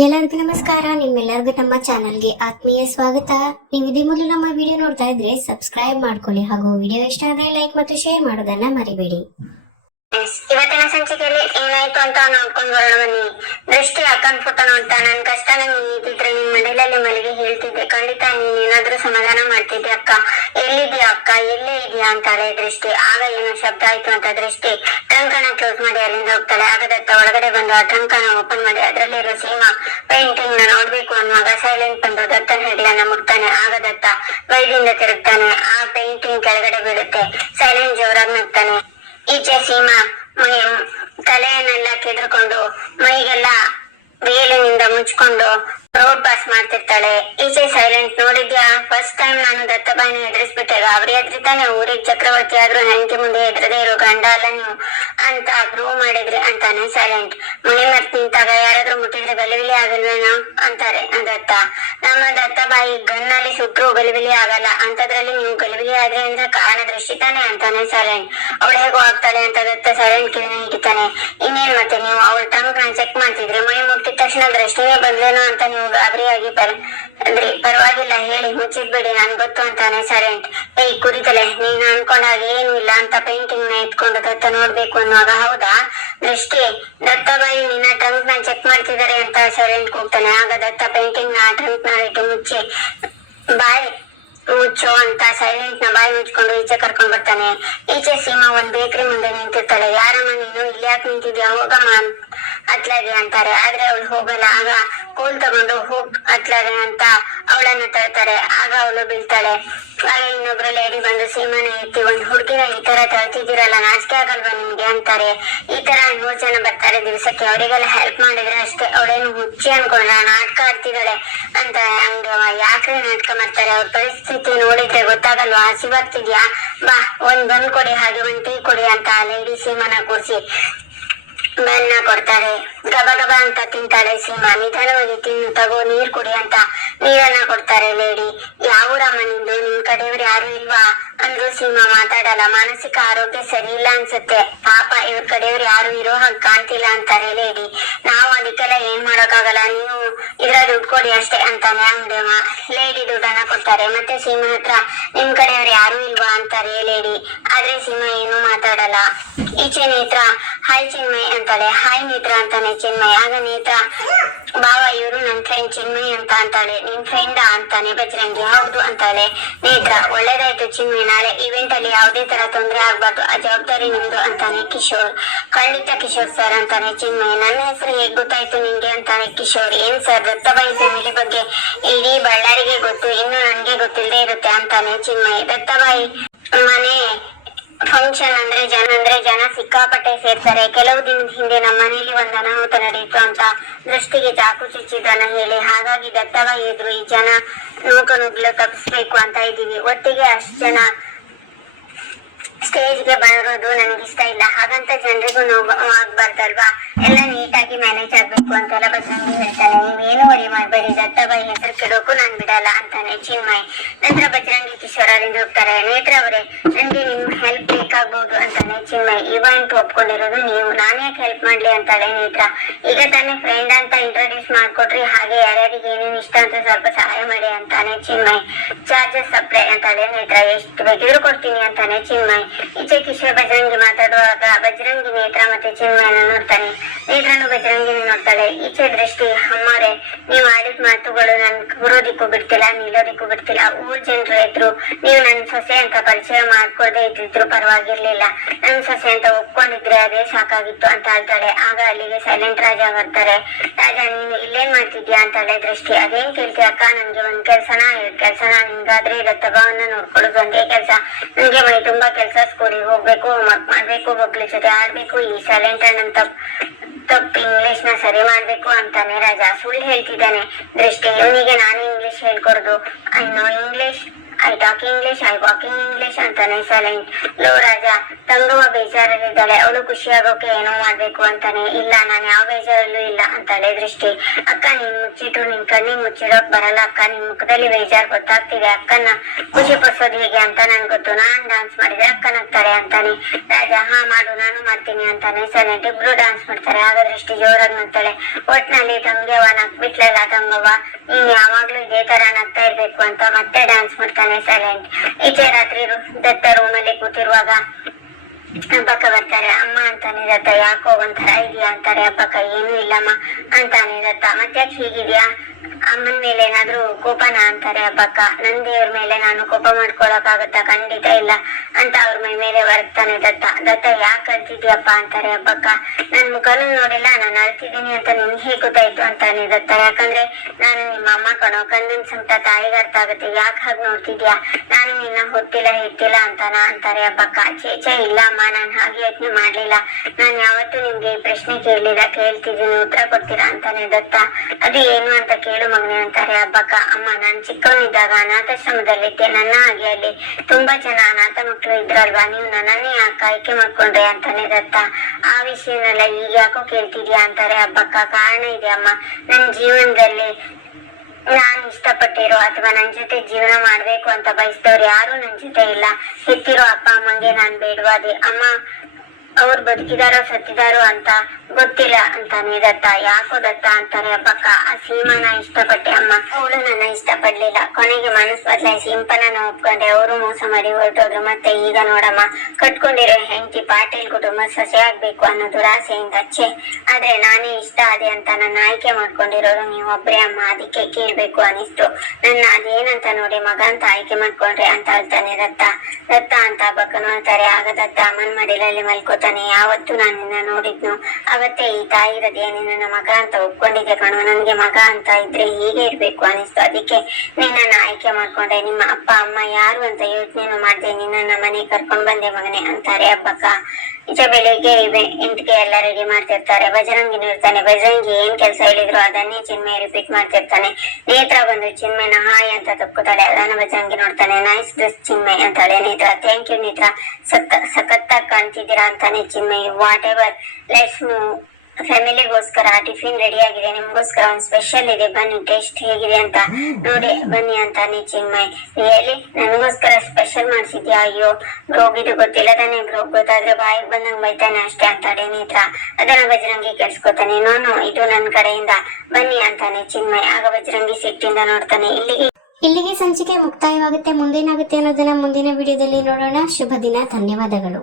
ಎಲ್ಲರಿಗೂ ನಮಸ್ಕಾರ, ನಿಮ್ಮೆಲ್ಲರಿಗೂ ನಮ್ಮ ಚಾನಲ್ಗೆ ಆತ್ಮೀಯ ಸ್ವಾಗತ. ನೀವು ಇದೇ ಮೊದಲು ನಮ್ಮ ವಿಡಿಯೋ ನೋಡ್ತಾ ಇದ್ರೆ ಸಬ್ಸ್ಕ್ರೈಬ್ ಮಾಡ್ಕೊಳ್ಳಿ ಹಾಗೂ ವಿಡಿಯೋ ಇಷ್ಟ ಆದ್ರೆ ಲೈಕ್ ಮತ್ತು ಶೇರ್ ಮಾಡೋದನ್ನ ಮರಿಬೇಡಿ. ಇವತ್ತಿನ ಸಂಚಿಕೆಯಲ್ಲಿ ಏನಾಯ್ತು ಅಂತ ನೋಡ್ಕೊಂಡು ಬರೋಣ ಬನ್ನಿ. ದೃಷ್ಟಿ ಅಕ್ಕನ್ ಫೋಟೋ ನೋಡ್ತಾ, ನನ್ ಕಷ್ಟ ನಂಗೆ ನೀತಿದ್ರೆ ನಿನ್ ಮನೇಲಲ್ಲಿ ಮನೆಗೆ ಹೇಳ್ತಿದ್ದೆ. ಖಂಡಿತ ನೀನ್ ಏನಾದ್ರೂ ಸಮಾಧಾನ ಮಾಡ್ತಿದ್ದೆ ಅಕ್ಕ. ಅಕ್ಕ, ಎಲ್ಲೇ ಇದೆಯಾ ಅಂತಾಳೆ ದೃಷ್ಟಿ. ಆಗ ಏನೋ ಶಬ್ದ ಆಯ್ತು ಅಂತ ದೃಷ್ಟಿ. ಟ್ರಂಕನ ಕ್ಲೋಸ್ ಮಾಡಿ ಅಲ್ಲಿಂದ ಹೋಗ್ತಾಳೆ. ಆಗದತ್ತ ಒಳಗಡೆ ಬಂದು ಆ ಟ್ರಂಕ್ ಅನ್ನ ಓಪನ್ ಮಾಡಿ ಅದ್ರಲ್ಲಿರೋ ಸೀಮಾ ಪೇಂಟಿಂಗ್ನ ನೋಡ್ಬೇಕು ಅನ್ನುವಾಗ ಸೈಲೆಂಟ್ ಬಂದು ದತ್ತನ ಹೆಗ್ಲನ್ನ ಮುಟ್ತಾನೆ. ಆಗ ದತ್ತ ತಿರುಗ್ತಾನೆ. ಆ ಪೇಂಟಿಂಗ್ ಕೆಳಗಡೆ ಬೀಳುತ್ತೆ. ಸೈಲೆಂಟ್ ಜೋರಾಗಿ ನಗ್ತಾನೆ. ಈಚೆ ಸೀಮಾ ತಲೆಯನ್ನೆಲ್ಲ ಕೆದರ್ಕೊಂಡು ಮೈಗೆಲ್ಲ ವೇಲಿನಿಂದ ಮುಚ್ಕೊಂಡು ರೋಡ್ ಪಾಸ್ ಮಾಡ್ತಿರ್ತಾಳೆ. ಈಚೆ ಸೈಲೆಂಟ್ ನೋಡಿದ್ಯಾ? ಫಸ್ಟ್ ಟೈಮ್ ನಾನು ದತ್ತಬಾಯಿನ ಎದುರಿಸ್ಬಿಟ್ಟೆ ಗಾಬರಿ ಆದ್ರಿ ತಾನೆ ಊರಿಗೆ ಚಕ್ರವರ್ತಿ ಆದ್ರೂ ಹೆಂಡತಿ ಮುಂದೆ ಎದ್ರದೇ ಇರೋ ಗಂಡ ಅಲ್ಲ ನೀವು. ಅಂತ ಪ್ರೂವ್ ಮಾಡಿದ್ರಿ ಅಂತಾನೆ ಸೈಲೆಂಟ್ ಮನೆ ಮರ್ತ್ ನಿಂತಾಗ ಯಾರಾದ್ರೂ ಮುಟ್ಟಿದ್ರೆ ಗಲಿಬಿಲಿ ಆಗಲ್ವೇನೋ? ಅಂತಾರೆ ದತ್ತ. ನಮ್ಮ ದತ್ತಬಾಯಿ ಗನ್ನಲ್ಲಿ ಸುಟ್ರು ಗಲಿಬಿಲಿ ಆಗಲ್ಲ. ಅಂತದ್ರಲ್ಲಿ ನೀವು ಗಲಿಬಿಲಿ ಆದ್ರೆ ಅಂದ್ರೆ ಕಾರಣ ದೃಷ್ಟಿ ತಾನೆ ಅಂತಾನೆ ಸೈಲೆಂಟ್ ಅವಳು ಹೇಗೋ ಆಗ್ತಾಳೆ ಅಂತ ದತ್ತ ಸೈಲೆಂಟ್ ಕಿವಿ ಹಿಡಿತಾನೆ ಇನ್ನೇನ್ ಮತ್ತೆ ನೀವು? ಅವಳ ಟಂಗ್ ಚೆಕ್ ಮಾಡ್ತಿದ್ರೆ ಮೈ ತಕ್ಷಣ ದೃಷ್ಟಿಯೇ ಬಂದ್ಲೇನೋ ಅಂತ ನೀವು ಗಾಬರಿಯಾಗಿ ಪರವಾಗಿಲ್ಲ, ಹೇಳಿ, ಮುಚ್ಚಿದ್ಬಿಡಿ, ನನ್ ಗೊತ್ತು ಅಂತಾನೆ ಸರೆಂಟ್ ಏಯ್, ಕುರಿತಲೆ, ನೀನು ಅನ್ಕೊಂಡ ಹಾಗೆ ಏನು ಇಲ್ಲ ಅಂತ ಪೇಂಟಿಂಗ್ನ ಎತ್ಕೊಂಡು ದತ್ತ ನೋಡ್ಬೇಕು ಅನ್ನುವಾಗ, ಹೌದಾ? ದೃಷ್ಟಿ ದತ್ತಬಾಯಿ ನಿನ್ನ ಟ್ರಂಕ್ನ ಚೆಕ್ ಮಾಡ್ತಿದ್ದಾರೆ ಅಂತ ಸರೆಂಟ್ ಕೂಗ್ತಾನೆ. ಆಗ ದತ್ತ ಪೇಂಟಿಂಗ್ನ ಟ್ರಂಕ್ನ ಇಟ್ಟು ಮುಚ್ಚಿ, ಬಾಯ್, ಮುಚ್ಚು ಅಂತ ಸೈಲೆಂಟ್ನ ಬಾಯಿ ಮುಚ್ಕೊಂಡು ಈಚೆ ಕರ್ಕೊಂಡ್ ಬರ್ತಾನೆ. ಈಚೆ ಸೀಮಾ ಒಂದ್ ಬೇಕರಿ ಮುಂದೆ ನಿಂತಿರ್ತಾಳೆ. ಯಾರಮ್ಮ ನೀನು? ಇಲ್ಲಿ ಯಾಕೆ ನಿಂತಿದ್ಯಾ? ಹೋಗಮ್ಮ ಅತ್ಲಾಗೆ ಅಂತಾರೆ. ಆದ್ರೆ ಅವಳು ಹೋಗಲ್ಲ. ಆಗ ಕೋಲ್ ತಗೊಂಡು ಹೋಗ್ ಅತ್ಲಾಗೆ ಅಂತ ಅವಳನ್ನ ತಳ್ತಾರೆ. ಆಗ ಅವಳು ಬೀಳ್ತಾಳೆ. ಆಗ ಇನ್ನೊಬ್ರು ಲೇಡಿ ಬಂದು ಸೀಮಾನ ಎತ್ತಿ ಒಂದ್ ಹುಡುಗಿನ ಈ ತರ ತಳ್ತಿದ್ದೀರಲ್ಲ, ನಾಚಿಕೆ ಆಗಲ್ವಾ ನಿಮ್ಗೆ ಅಂತಾರೆ. ಈ ತರ ನೂರ್ ಜನ ಬರ್ತಾರೆ ದಿವಸಕ್ಕೆ. ಅವರಿಗೆಲ್ಲ ಹೆಲ್ಪ್ ಮಾಡಿದ್ರೆ ಅಷ್ಟೇ. ಅವಳೇನು ಹುಚ್ಚಿ ಅನ್ಕೊಂಡ್ರ? ನಾಟಕ ಆಡ್ತಿದ್ದಾಳೆ ಅಂತ ಹಂಗೆ ಯಾಕ್ರೆ ನಾಟಕ ಮಾಡ್ತಾರೆ? ಅವ್ರ ಪರಿಸ್ಥಿತಿ ನೋಡಿದ್ರೆ ಗೊತ್ತಾಗಲ್ವಾ? ಹಸಿವಾಗ್ತಿದ್ಯಾ? ಬಾ, ಒಂದ್ ಬಂದ್ ಕೊಡಿ ಹಾಗೆ, ಒಂದ್ ಟೀ ಕೊಡಿ ಅಂತ ಲೇಡಿ ಸೀಮನ ಕೂರ್ಸಿ ಬೆನ್ನ ಕೊಡ್ತಾಳೆ. ಗಬ ಗಬ ಅಂತ ತಿಂತಾಳೆ ಸೀಮಾ ನಿಧಾನವಾಗಿ ತಿನ್ನು, ತಗೋ, ನೀರ್ ಕುಡಿ ಅಂತ ನೀರನ್ನ ಕೊಡ್ತಾರೆ ಲೇಡಿ. ಯಾವೂರ ನಿಂದು ನಿಮ್ ಕಡೆಯವ್ರು ಯಾರು ಇಲ್ವಾ? ಅಂದ್ರು ಸೀಮಾ ಮಾತಾಡಲ್ಲ. ಮಾನಸಿಕ ಆರೋಗ್ಯ ಸರಿ ಇಲ್ಲ ಅನ್ಸುತ್ತೆ. ಪಾಪ, ಇವ್ರ ಕಡೆಯವ್ರು ಯಾರು ಇರೋ ಹಾಗೆ ಕಾಣ್ತಿಲ್ಲ ಅಂತಾರೆ ಲೇಡಿ. ನಾವು ಅದಕ್ಕೆಲ್ಲ ಏನ್ ಮಾಡಕ್ಕಾಗಲ್ಲ. ನೀವು ಇದ್ರ ದುಡ್ಡು ಕೊಡಿ ಅಷ್ಟೇ ಅಂತಾನೆ ಅಂಗಡಿಯಮ್ಮ ಲೇಡಿ ದುಡ್ಡನ್ನ ಕೊಡ್ತಾರೆ. ಮತ್ತೆ ಸೀಮಾ ಹತ್ರ, ನಿಮ್ ಕಡೆಯವ್ರು ಯಾರು ಇಲ್ವಾ? ಅಂತಾರೆ ಲೇಡಿ. ಆದ್ರೆ ಸೀಮಾ ಏನು ಮಾತಾಡಲ್ಲ ಈಚೆ ನೇತ್ರ, ಹಾಯ್ ಚಿನ್ಮಯ್ ಅಂತಾಳೆ ಹಾಯ್ ನೇತ್ರ ಅಂತಾನೆ ಚಿನ್ಮಯ್. ಆಗ ನೇತ್ರ, ಬಾವ, ಇವರು ನನ್ ಫ್ರೆಂಡ್ ಚಿನ್ಮಯ್ ಅಂತ ಅಂತಾಳೆ. ನಿನ್ ಫ್ರೆಂಡ್ ಅಂತಾನೆ ಬಜರಂಗಿ. ಹೌದು, ಅಂತಾಳೆ. ನೇತ್ರ, ಒಳ್ಳೇದಾಯ್ತು ಚಿನ್ಮಯ್. ನಾಳೆ ಇವೆಂಟ್ ಅಲ್ಲಿ ಯಾವುದೇ ತರ ತೊಂದರೆ ಆಗ್ಬಾರ್ದು. ಆ ಜವಾಬ್ದಾರಿ ನಿಮ್ದು, ಅಂತಾನೆ ಕಿಶೋರ್. ಖಂಡಿತ ಕಿಶೋರ್ ಸರ್ ಅಂತಾನೆ ಚಿನ್ಮಯ್. ನನ್ನ ಹೆಸರು ಹೇಗ್ ಗೊತ್ತಾಯ್ತು ನಿಂಗೆ? ಅಂತಾನೆ ಕಿಶೋರ್. ಏನ್ ಸರ್ ದತ್ತಬಾಯಿ ಫ್ಯಾಮಿಲಿ ಬಗ್ಗೆ? ಇಡೀ ಬಳ್ಳಾರಿಗೆ ಗೊತ್ತು. ಇನ್ನು ನನ್ಗೆ ಗೊತ್ತಿಲ್ಲದೆ ಇರುತ್ತೆ, ಅಂತಾನೆ ಚಿನ್ಮಯ್. ದತ್ತಬಾಯಿ, ಮನೆ ಫಂಕ್ಷನ್ ಅಂದ್ರೆ ಜನ ಅಂದ್ರೆ ಜನ ಸಿಕ್ಕಾಪಟ್ಟೆ ಸೇರ್ತಾರೆ. ಕೆಲವು ದಿನದ ಹಿಂದೆ ನಮ್ಮ ಮನೆಯಲ್ಲಿ ಒಂದು ಅನಾಹುತ ನಡೆಯಿತು ಅಂತ ದೃಷ್ಟಿಗೆ ಚಾಕು ಚುಚ್ಚಿದ್ದನ್ನ ಹೇಳಿ, ಹಾಗಾಗಿ ದತ್ತವಾಗಿ ಎದುರು ಈ ಜನ ನೂಕು ನುಗ್ಲು ತಪ್ಪಿಸ್ಬೇಕು ಅಂತ ಇದ್ದೀವಿ. ಒಟ್ಟಿಗೆ ಅಷ್ಟು ಜನ ಸ್ಟೇಜ್ಗೆ ಬರೋದು ನನಗೆ ಇಷ್ಟ ಇಲ್ಲ. ಹಾಗಂತ ಜನರಿಗೂ ನೋವು ಆಗ್ಬಾರ್ದಲ್ವಾ? ಎಲ್ಲ ನೀಟಾಗಿ ಮ್ಯಾನೇಜ್ ಆಗ್ಬೇಕು ಅಂತೆಲ್ಲ ಬಸವಣ್ಣ ಹೇಳ್ತಾನೆ, ನೀವೇನು ವರಿ ಮಾಡಬೇಡಿ. ದತ್ತಬಾಯಿ ಹೆಸರು ಕೆಡೋಕು ನಾನು ಬಿಡಲ್ಲ ಅಂತಾನೆ ಚಿನ್ಮಯ್. ನಂತರ ಬಜರಂಗಿ ಕಿಶೋರ್ ಅವರಿಂದ ಹೋಗ್ತಾರೆ. ನೇತ್ರ ಅವರೇ ನನಗೆ ನಿಮ್ ಹೆಲ್ಪ್ ಬೇಕಾಗ್ಬೋದು ಅಂತಾನೆ ಚಿನ್ಮಯ್. ಇವೆಂಟ್ ಒಪ್ಕೊಂಡಿರೋದು ನೀವು. ನಾನು ಯಾಕೆ ಹೆಲ್ಪ್ ಮಾಡ್ಲಿ ಅಂತಾಳೆ ನೇತ್ರ. ಈಗ ತಾನೇ ಫ್ರೆಂಡ್ ಅಂತ ಇಂಟ್ರೊಡ್ಯೂಸ್ ಮಾಡ್ಕೊಟ್ರಿ, ಹಾಗೆ ಯಾರ್ಯಾರಿಗೆ ಏನೇನು ಇಷ್ಟ ಅಂತ ಸ್ವಲ್ಪ ಸಹಾಯ ಮಾಡಿ ಅಂತಾನೆ ಚಿನ್ಮಯ್. ಚಾರ್ಜಸ್ ಸಪ್ಲೈ ಅಂತಾಳೆ ನೇತ್ರ. ಎಷ್ಟು ಬೇಕಿದ್ರು ಕೊಡ್ತೀನಿ ಅಂತಾನೆ ಚಿನ್ಮಯ್. ಈಚೆ ಕಿಶೋರ್ ಬಜರಂಗಿ ಮಾತಾಡುವಾಗ ಬಜರಂಗಿ ನೇತ್ರ ಮತ್ತೆ ಚಿನ್ಮಯನ ನೋಡ್ತಾನೆ. ನೇತ್ರನು ಬಜರಂಗಿನಿ ನೋಡ್ತಾಳೆ, ಈಚೆ ದೃಷ್ಟಿ ಅಮ್ಮರೆ ನೀವು ಆಡಿದ ಮಾತುಗಳು ನನ್ ಕೂರೋದಿಕ್ಕೂ ಬಿಡ್ತಿಲ್ಲ ನಿಲ್ಲೋದಿಕ್ಕೂ ಬಿಡ್ತಿಲ್ಲ, ಊರ್ ಜನರು ಇದ್ರು, ನೀವು ನನ್ ಸೊಸೆ ಅಂತ ಪರಿಚಯ ಮಾಡ್ಕೊಳ್ದೆ ಇದ್ದಿದ್ರು ಪರವಾಗಿರ್ಲಿಲ್ಲ. ನನ್ ಸೊಸೆ ಅಂತ ಒಪ್ಕೊಂಡಿದ್ರೆ ಅದೇ ಸಾಕಾಗಿತ್ತು ಅಂತ ಹೇಳ್ತಾಳೆ. ಆಗ ಅಲ್ಲಿಗೆ ಸೈಲೆಂಟ್ ರಾಜ ಬರ್ತಾರೆ. ರಾಜ, ನೀನು ಇಲ್ಲೇನ್ ಮಾಡ್ತಿದ್ಯಾ ಅಂತಾಳೆ ದೃಷ್ಟಿ. ಅದೇನ್ ಕೇಳ್ತೀಯ ಅಕ್ಕ? ನನ್ಗೆ ಒಂದ್ ಕೆಲ್ಸನ ಎರಡ್ ಕೆಲ್ಸನ ನಿಂಗಾದ್ರೆ ತಗವನ್ನ ನೋಡ್ಕೊಳ್ಳೋದು ಒಂದೇ ಕೆಲ್ಸ. ನನ್ಗೆ ಮನೆ ತುಂಬಾ ಕೆಲ್ಸ ಸ್ಕೂಲಿಗೆ ಹೋಗ್ಬೇಕು ಮಾಡ್ಬೇಕು ಮಕ್ಳ ಜೊತೆ ಆಡ್ಬೇಕು, ಈ ಸೈಲೆಂಟ್ ಅಣ್ಣ ಇಂಗ್ಲಿಷ್ನ ಸರಿ ಮಾಡ್ಬೇಕು ಅಂತಾನೆ ರಾಜ ಸುಳ್ಳು ಹೇಳ್ತಿದ್ದಾನೆ. ದೃಷ್ಟಿ, ಇವನಿಗೆ ನಾನು ಇಂಗ್ಲಿಷ್ ಹೇಳ್ಕೊಡುದು. ಅನ್ನೋ English I talk English I walking English ಅಂತಾನೆ ಸೈಲೆಂಟ್ ಲೋ ರಾಜ ತಂಗವ್ವ ಬೇಜಾರಲ್ಲಿದ್ದಾಳೆ ಅವಳು ಖುಷಿಯಾಗೋಕೆ ಏನೋ ಮಾಡ್ಬೇಕು ಅಂತಾನೆ, ಇಲ್ಲ, ನಾನು ಯಾವ ಬೇಜಾರಲ್ಲೂ ಇಲ್ಲ ಅಂತಾಳೆ ದೃಷ್ಟಿ. ಅಕ್ಕ, ನೀನ್ ಮುಚ್ಚಿಟ್ಟು ನಿನ್ ಕಣ್ಣಿಗೆ ಮುಚ್ಚಿಡೋಕ್ ಬರಲ್ಲ ಅಕ್ಕ, ನಿನ್ ಮುಖದಲ್ಲಿ ಬೇಜಾರ್ ಗೊತ್ತಾಗ್ತಿದೆ, ಅಕ್ಕನ ಖುಷಿ ಪಡಿಸೋದು ಹೇಗೆ ಅಂತ ನನ್ ಗೊತ್ತು. ನಾನ್ ಡಾನ್ಸ್ ಮಾಡಿದ್ರೆ ಅಕ್ಕ ನಗ್ತಾರೆ ಅಂತಾನೆ. ರಾಜ, ಹಾ, ಮಾಡು, ನಾನು ಮಾಡ್ತೀನಿ ಅಂತಾನೆ. ಸೈಲೆಂಟ್ ಇಬ್ರು ಡಾನ್ಸ್ ಮಾಡ್ತಾರೆ. ಆಗ ದೃಷ್ಟಿ ಜೋರಾಗಿ ನೋಡ್ತಾಳೆ. ಒಟ್ನಲ್ಲಿ ತಂಗೆವ ನಕ್ ಬಿಟ್ಲಲ್ಲ ತಂಗವ್ವ. ಯಾವಾಗ್ಲೂ ಇದೇ ತರ ನಗ್ತಾ ಇರ್ಬೇಕು ಅಂತ ಮತ್ತೆ ಡಾನ್ಸ್ ಮಾಡ್ತಾನೆ ಸೈಲೆಂಟ್ ಈಚೆ ರಾತ್ರಿ ದತ್ತ ರೂಮಲ್ಲಿ ಕೂತಿರುವಾಗ ಹಬ್ಬಕ್ಕ ಬರ್ತಾರೆ, ಅಮ್ಮ ಅಂತಾನೆ ದತ್ತ, ಯಾಕೋ ಒಂಥರ ಇದೆಯಾ ಅಂತಾರೆ, ಹಬ್ಬಕ್ಕ ಏನೂ ಇಲ್ಲಮ್ಮ ಅಂತಾನೆ ದತ್ತ, ಮತ್ತೆ ಹೀಗಿದ್ಯಾ? ಅಮ್ಮನ ಮೇಲೆ ಏನಾದ್ರೂ ಕೋಪನ ಅಂತಾರೆ ಹಬ್ಬಕ್ಕ ನನ್ ಮೇಲೆ ನಾನು ಕೋಪ ಮಾಡ್ಕೊಳಕ್ಕಾಗತ್ತಾ? ಖಂಡಿತ ಇಲ್ಲ. ಅಂತ ಅವ್ರ ಮೈ ಮೇಲೆ ಬರ್ತಾನೆ ದತ್ತ. ದತ್ತ, ಯಾಕೆ ಅಳ್ತಿದ್ಯಪ್ಪ ಅಂತಾರೆ ಹಬ್ಬಕ್ಕ ನನ್ ಮುಖನೂ ನೋಡಿಲ್ಲ, ನಾನು ಅಳ್ತಿದ್ದೀನಿ ಅಂತ ನಿನ್ ಹೇಗೆ ಗೊತ್ತಾಯ್ತು ಅಂತಾನೆ ದತ್ತ. ಯಾಕಂದ್ರೆ ನಾನು ನಿಮ್ಮ ಅಮ್ಮ ಕಣೋ ಕಣ್ಣಿನ ಸಂಕಟ ತಾಯಿಗೆ ಅರ್ಥ ಆಗುತ್ತೆ. ಯಾಕೆ ಹಾಗೆ ನೋಡ್ತಿದ್ಯಾ? ನಾನು ನಿನ್ನ ಹೊತ್ತಿಲ್ಲ, ಹೆತ್ತಿಲ್ಲ ಅಂತಾನ ಅಂತಾರೆ ಹಬ್ಬಕ್ಕ ಚೇಚ ಇಲ್ಲ ಅಮ್ಮ, ನಾನು ಹಾಗೆ ಯೋಚನೆ ಮಾಡ್ಲಿಲ್ಲ. ನಾನು ಯಾವತ್ತೂ ನಿಮ್ಗೆ ಪ್ರಶ್ನೆ ಕೇಳಲಿಲ್ಲ, ಕೇಳ್ತಿದ್ದೀನಿ, ಉತ್ತರ ಕೊಡ್ತೀರಾ ಅಂತಾನೆ ದತ್ತ. ಅದು ಏನು ಅಂತ ಕೇಳು ಮಗನೆ ಅಂತಾರೆ ಹಬ್ಬಕ್ಕ ಅಮ್ಮ, ನಾನ್ ಚಿಕ್ಕವನಿದ್ದಾಗ ಅನಾಥಾಶ್ರಮದಲ್ಲಿದ್ದೆ ನನ್ನ ಹಾಗೆ ಅಲ್ಲಿ ತುಂಬಾ ಜನ ಅನಾಥ ಮಕ್ಕಳು ಇದ್ರಲ್ವಾ? ನೀವು ನನ್ನನ್ನೇ ಯಾಕೆ ಆಯ್ಕೆ ಮಾಡ್ಕೊಂಡ್ರೆ ಅಂತಾನೆ ದತ್ತ. ಆ ವಿಷಯನೆಲ್ಲ ಈಗ ಯಾಕೋ ಕೇಳ್ತಿದ್ಯಾ ಅಂತಾರೆ. ಹಬ್ಬಕ್ಕ ಕಾರಣ ಇದೆ ಅಮ್ಮ. ನನ್ನ ಜೀವನದಲ್ಲಿ ನಾನು ಇಷ್ಟಪಟ್ಟಿರೋ ಅಥವಾ ನನ್ ಜೊತೆ ಜೀವನ ಮಾಡ್ಬೇಕು ಅಂತ ಬಯಸಿದವ್ರು ಯಾರು ನನ್ ಜೊತೆ ಇಲ್ಲ. ಹೆತ್ತಿರೋ ಅಪ್ಪ, ಅಮ್ಮಂಗೆ ನಾನ್ ಬೇಡವಾದೆ ಅಮ್ಮ ಅವ್ರು ಬದುಕಿದಾರೋ ಸತ್ತಿದಾರೋ ಅಂತ ಗೊತ್ತಿಲ್ಲ ಅಂತಾನೆ ದತ್ತ. ಯಾಕೋ ದತ್ತ ಅಂತಾನೆ ಅಪ್ಪಕ್ಕ ಆ ಸೀಮಾನ ಇಷ್ಟಪಟ್ಟೆ ಅಮ್ಮ. ಅವಳು ನನ್ನ ಇಷ್ಟಪಡ್ಲಿಲ್ಲ. ಕೊನೆಗೆ ಮನಸ್ಸು ಬದಲಾಯಿಸಿ ಇಂಪನ ಒಪ್ಕೊಂಡೆ. ಅವರು ಮೋಸ ಮಾಡಿ ಹೊರಟೋದ್ರು. ಮತ್ತೆ ಈಗ ನೋಡಮ್ಮ, ಕಟ್ಕೊಂಡಿರೋ ಹೆಂಡತಿ ಪಾಟೀಲ್ ಕುಟುಂಬ ಸೊಸೆ ಆಗ್ಬೇಕು ಅನ್ನೋ ದುರಾಸೆಯಿಂದ ಅಚ್ಚೆ ಆದ್ರೆ ನಾನೇ ಇಷ್ಟ ಅದೇ ಅಂತ ನನ್ನ ಆಯ್ಕೆ ಮಾಡ್ಕೊಂಡಿರೋರು ನೀವು ಒಬ್ರೇ ಅಮ್ಮ. ಅದಕ್ಕೆ ಕೇಳ್ಬೇಕು ಅನಿಸ್ತು. ನನ್ನ ಅದೇನಂತ ನೋಡಿ ಮಗ ಅಂತ ಆಯ್ಕೆ ಮಾಡ್ಕೊಂಡ್ರೆ ಅಂತ ಹೇಳ್ತಾನೆ ದತ್ತ. ದತ್ತ ಅಂತ ಹಬ್ಬಕ್ಕ ನೋಡ್ತಾರೆ ಆಗ ದತ್ತ ಅಮ್ಮನ್ ಮಡಿಲಲ್ಲಿ ಮಲ್ಕೋತಾನೆ ಯಾವತ್ತು ನಾನು ನಿನ್ನ ನೋಡಿದ್ನು ಅವತ್ತೇ ಈ ತಾಯಿ ಹೃದಯ ನಿನ್ನ ಮಗ ಅಂತ ಒಪ್ಕೊಂಡಿದ್ದೆ ಕಣು. ನನ್ಗೆ ಮಗ ಅಂತ ಇದ್ರೆ ಹೀಗೆ ಇರ್ಬೇಕು ಅನಿಸ್ತು. ಅದಕ್ಕೆ ನಿನ್ನನ್ನ ಆಯ್ಕೆ ಮಾಡ್ಕೊಂಡೆ. ನಿಮ್ಮ ಅಪ್ಪ, ಅಮ್ಮ ಯಾರು ಅಂತ ಯೋಚನೆ ಮಾಡ್ದೆ ನಿನ್ನನ್ನ ಮನೆ ಕರ್ಕೊಂಡ್ ಬಂದೆ ಮಗನೆ, ಅಂತಾರೆ ಹಬ್ಬಕ್ಕ ನಿಜ ಬೆಳಿಗ್ಗೆ ಇವೆ ಎಂಟಕ್ಕೆ ಎಲ್ಲ ರೆಡಿ ಮಾಡ್ತಿರ್ತಾರೆ. ಬಜರಂಗಿ ಇರ್ತಾನೆ ಬಜರಂಗಿ ಏನ್ ಕೆಲಸ ಹೇಳಿದ್ರು ಅದನ್ನೇ ಚಿನ್ಮೆ ರಿಪೀಟ್ ಮಾಡ್ತಿರ್ತಾನೆ. ನೇತ್ರ ಬಂದು ಚಿನ್ಮಯನ ಹಾಯ್ ಅಂತ ತಪ್ಪುತ್ತಾಳೆ. ಅದನ್ನ ಬಜರಂಗಿ ನೋಡ್ತಾನೆ. ನೈಸ್ ಡ್ರೆಸ್ ಚಿನ್ಮೆ ಅಂತಾಳೆ. ನೇತ್ರ ಥ್ಯಾಂಕ್ ಯು ನೇತ್ರ. ಸಖತ್ ಸಖತ್ತಾಗಿ ಕಾಣ್ತಿದ್ದೀರಾ ಅಂತಾನೆ Chinmay what ever let's move ಫ್ಯಾಮಿಲಿಗೋಸ್ಕರ tiffin ready ಆಗಿದೆ ನಿಮ್ಗೋಸ್ಕರ ಒಂದು ಸ್ಪೆಷಲ್ ಇದೆ, ಬನ್ನಿ ಟೇಸ್ಟ್ ಹೇಗಿದೆ ಅಂತ ನೋಡಿ, ಬನ್ನಿ ಅಂತಾನೆ ಚಿನ್ಮಯ್ ಹೇಳಿ, ನನಗೋಸ್ಕರ ಸ್ಪೆಷಲ್ ಮಾಡ್ಸಿದ್ಯಾ? ಅಯ್ಯೋ ಬ್ರೋಗಿದು ಗೊತ್ತಿಲ್ಲ ತಾನೆ ಬ್ರೋ ಗೊತ್ತಾದ್ರೆ ಬಾಯಿಗೆ ಬಂದಂಗೆ ಬೈತಾನೆ ಅಷ್ಟೇ ಅಂತಾಡೆ ನೇತ್ರ ಅದನ್ನ ಬಜರಂಗಿ ಕೆಲ್ಸ್ಕೊತಾನೆ ನೋನು ಇದು ನನ್ನ ಕಡೆಯಿಂದ. ಬನ್ನಿ ಅಂತಾನೆ ಚಿನ್ಮಯ್ ಆಗ ಬಜರಂಗಿ ಸಿಟ್ಟಿಂದ ನೋಡ್ತಾನೆ. ಇಲ್ಲಿಗೆ ಇಲ್ಲಿಗೆ ಸಂಚಿಕೆ ಮುಕ್ತಾಯವಾಗುತ್ತೆ. ಮುಂದೇನಾಗುತ್ತೆ ಅನ್ನೋದನ್ನ ಮುಂದಿನ ವಿಡಿಯೋದಲ್ಲಿ ನೋಡೋಣ. ಶುಭ ದಿನ, ಧನ್ಯವಾದಗಳು.